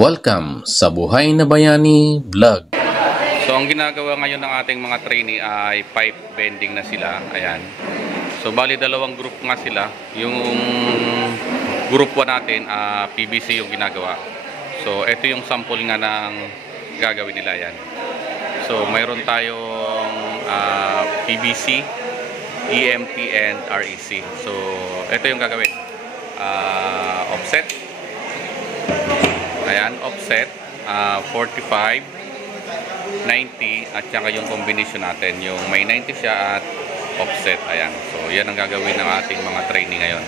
Welcome sa Buhay na Bayani Vlog. So ang ginagawa ngayon ng ating mga trainee ay pipe bending na sila. Ayan. So bali dalawang group nga sila. Yung group 1 natin, PVC yung ginagawa. So ito yung sample nga ng gagawin nila yan. So mayroon tayong PVC, EMT and REC. So ito yung gagawin. Offset. Ayan, offset, 45, 90 at saka yung combination natin, yung may 90 siya at offset. Ayan, so yan ang gagawin ng ating mga training ngayon.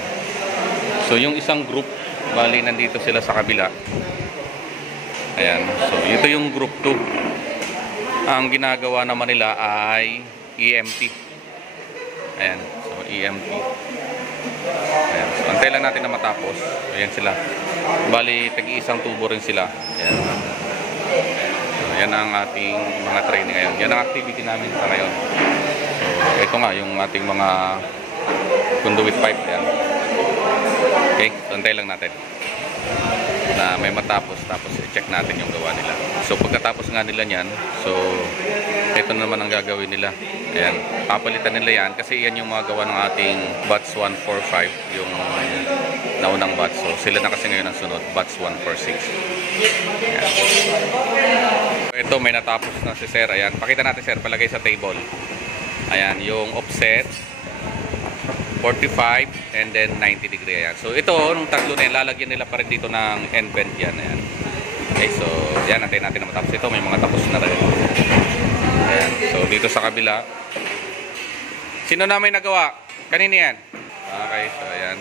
So yung isang group, bali nandito sila sa kabila. Ayan, so ito yung group 2. Ang ginagawa naman nila ay EMT. Ayan, so EMT. Ayan, so antay lang natin na matapos. Ayan sila. Bali, tag-iisang tubo rin sila. Ayan. So, yan ang ating mga training ngayon. Yan ang activity namin sa ngayon. So, ito nga yung ating mga conduit pipe. Yan. Okay, so antay lang natin na may matapos, tapos i-check natin yung gawa nila. So pagkatapos nga nila yan, so ito naman ang gagawin nila. Ayan, papalitan nila yan kasi yan yung mga gawa ng ating batch 145, yung naunang batch. So sila na kasi ngayon ang sunod, batch 146. Ayan. So, ito may natapos na si Sir. Ayan, pakita natin Sir, palagay sa table. Ayan, yung offset 45 and then 90 degree. Ayan. So ito, nung tatlo na yan, lalagyan nila pa rin dito ng end bend yan. Ayan. Okay, so yan, natin na matapos. Ito, may mga tapos na rin. Ayan. So dito sa kabila, sino na may nagawa? Kanina yan? Okay, so ayan.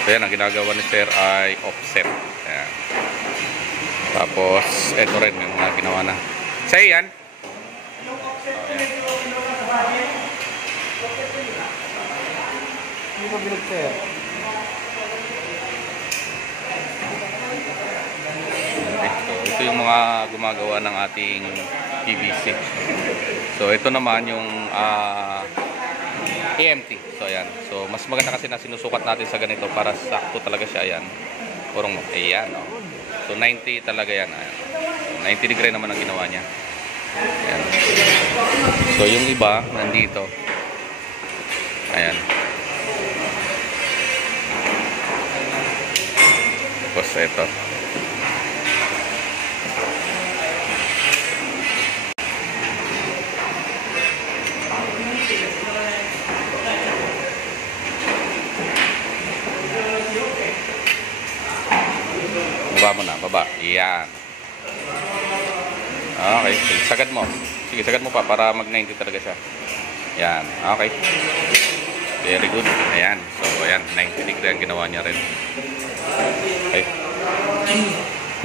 So yan, ang ginagawa ni Sir ay offset. Ayan. Tapos ito rin, may mga ginawa na. Say yan. Okay, so ito yung mga gumagawa ng ating PVC. So ito naman yung EMT. So ayan. So mas maganda kasi na sinusukat natin sa ganito para sakto talaga siya. Ayan. Purong ayan. Oh. So 90 talaga yan. Ayan. So, 90 degree naman ang ginawa niya. Ayan. So yung iba nandito. Ayan. Tapos ito. Baba mo na, baba. Iyan. Okay, sagad mo. Sige, sagad mo pa para mag-90 talaga siya. Yan, okay. Very good. Ayan. So, ayan, 90 degree ang ginawa niya rin. Okay.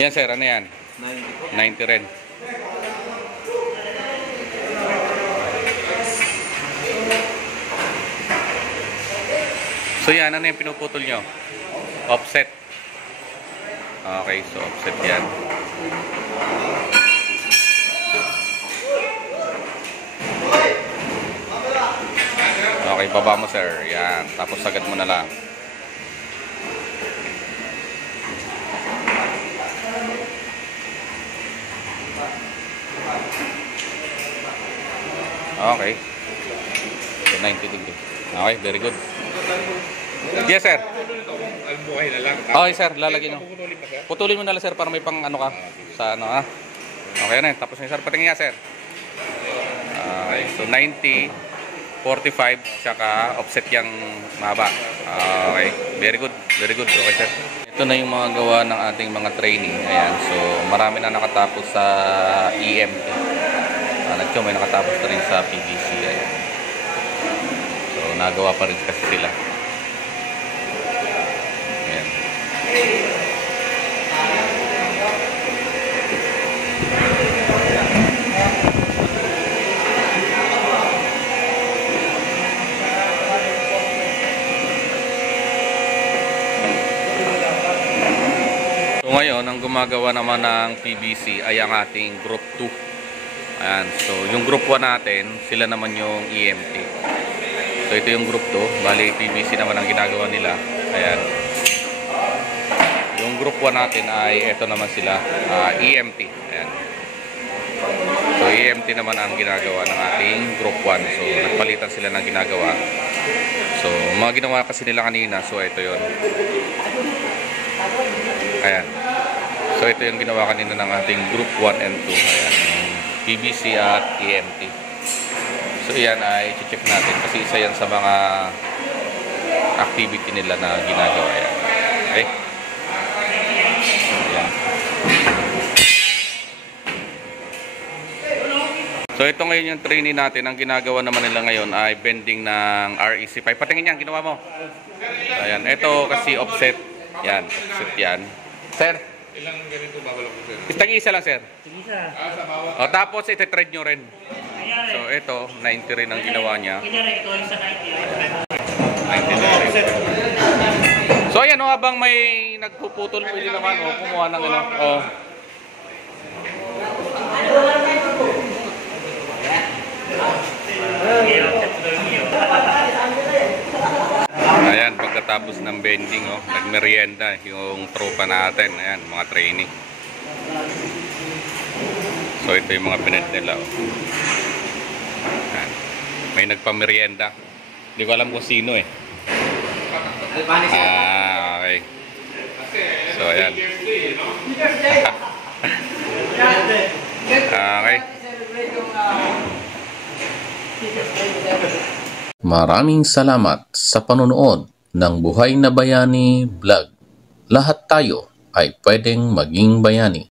Yan, Sir. Ano yan? 90 rin. So, yan. Ano yung pinuputol nyo? Offset. Okay. So, offset yan. Okay, baba mo Sir. Yan. Tapos sagad mo na lang. Okay. So, 90 degree. Okay, very good. Yes, Sir. Okay, Sir. Lalagyan nyo. Putulin mo na lang, Sir, para may pang ano ka. Sa ano, ha? Okay na. Tapos na, Sir. Patingin nga, Sir. Okay. So, 90, 45, tsaka offset yung mahaba. Okay. Very good. Very good. Okay, Sir. Ito na yung mga gawa ng ating mga training. Ayan. So, marami na nakatapos sa EMT. May nakatapos na rin sa PVC. Ayan. So, nagawa pa rin kasi sila. Ayan. So, ngayon, ang gumagawa naman ng PVC ay ang ating group 2. Ayan, so yung group 1 natin, sila naman yung EMT. So ito yung group 2, bali PVC naman ang ginagawa nila. Ayan. group 1 natin ay ito naman sila, EMT. Ayan. So EMT naman ang ginagawa ng ating group 1. So nagpalitan sila ng ginagawa. So mga ginawa kasi nila kanina, so ito yon. Ayan. So ito yung ginawa kanina ng ating group 1 and 2. Ayan. PBC at EMT. So yan ay check natin kasi isa yan sa mga activity nila na ginagawa yan. Okay? Ayan. So ito ngayon yung training natin. Ang ginagawa naman nila ngayon ay bending ng REC 5. Patingin yan, ginawa mo. Ayan, ito kasi offset. Yan, offset yan. Sir? Ilang ganito babalak po, sir? Isa lang, sir. Isa. Sa bawat. O, tapos iti-thread nyo rin. So ito, 90 rin ang ginawa niya. Ito sa 90. So ayan, habang may nagpuputol, pwede naman kumuha ng ano. Ayan, pagkatapos ng bending, nagmerienda yung tropa natin. Ayan, mga training. So ito yung mga pined nila. Ayan. May nagpamerienda. Hindi ko alam kung sino eh. Okay. So ayan. Okay. Maraming salamat sa panonood ng Buhay na Bayani Vlog. Lahat tayo ay pwedeng maging bayani.